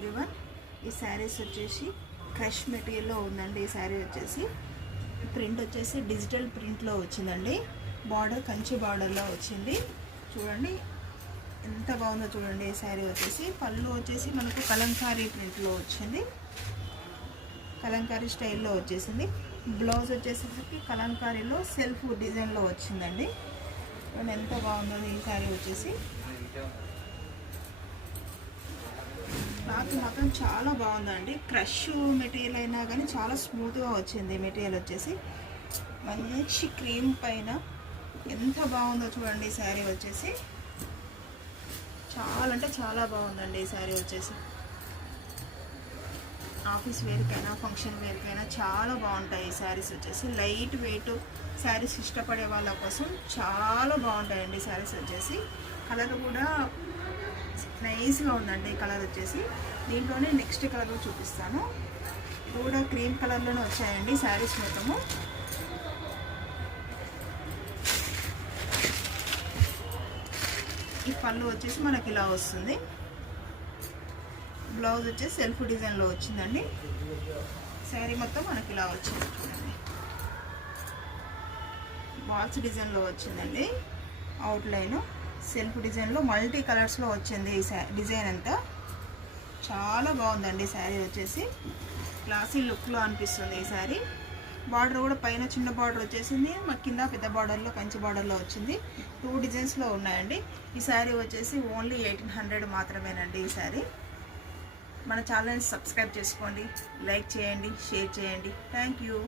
Everyone. ఈ శారీస్ వచ్చేసి crush మెటీరియల్లో ఉందండి. ఈ శారీ వచ్చేసి ప్రింట్ వచ్చేసి డిజిటల్ ప్రింట్లో వచ్చిందండి. బార్డర్ కంచి బార్డర్లో వచ్చింది. చూడండి ఎంత బాగుందో చూడండి. ఈ శారీ వచ్చేసి పళ్ళు వచ్చేసి మనకు కలంకారీ ప్రింట్లో వచ్చింది, కలంకారీ స్టైల్లో వచ్చేసింది. బ్లౌజ్ వచ్చేసరికి కలంకారీలో సెల్ఫ్ డిజైన్లో వచ్చిందండి. ఎంత బాగుందో ఈ శారీ వచ్చేసి. క్లాత్ మాత్రం చాలా బాగుందండి. క్రష్ మెటీరియల్ అయినా కానీ చాలా స్మూత్గా వచ్చింది. మెటీరియల్ వచ్చేసి మంచి క్రీమ్ పైన ఎంత బాగుందో చూడండి. ఈ శారీ వచ్చేసి చాలా అంటే చాలా బాగుందండి. ఈ శారీ వచ్చేసి ఆఫీస్ వేర్కైనా ఫంక్షన్ వేర్కైనా చాలా బాగుంటాయి. ఈ శారీస్ వచ్చేసి లైట్ వెయిట్ శారీస్ ఇష్టపడే వాళ్ళ కోసం చాలా బాగుంటాయండి. శారీస్ వచ్చేసి కలర్ కూడా నైస్గా ఉందండి. కలర్ వచ్చేసి దీంట్లోనే నెక్స్ట్ కలర్ చూపిస్తాను. ఇది కూడా క్రీమ్ కలర్లోనే వచ్చాయండి శారీస్ మొత్తము. ఈ పళ్ళు వచ్చేసి మనకి ఇలా వస్తుంది. బ్లౌజ్ వచ్చేసి సెల్ఫ్ డిజైన్లో వచ్చిందండి. శారీ మొత్తం మనకి ఇలా వచ్చింది చూడండి. బాల్స్ డిజైన్లో వచ్చిందండి. అవుట్లైన్ సెల్ఫ్ డిజైన్లో మల్టీ కలర్స్లో వచ్చింది. ఈ డిజైన్ అంతా చాలా బాగుందండి. శారీ వచ్చేసి క్లాసీ లుక్లో అనిపిస్తుంది. ఈ శారీ బార్డర్ కూడా పైన చిన్న బార్డర్ వచ్చేసింది, మా కింద పెద్ద బార్డర్లో కంచి బార్డర్లో వచ్చింది. 2 డిజైన్స్లో ఉన్నాయండి. ఈ శారీ వచ్చేసి ఓన్లీ 1800 మాత్రమేనండి. ఈ శారీ మన ఛానల్ని సబ్స్క్రైబ్ చేసుకోండి, లైక్ చేయండి, షేర్ చేయండి. Thank you.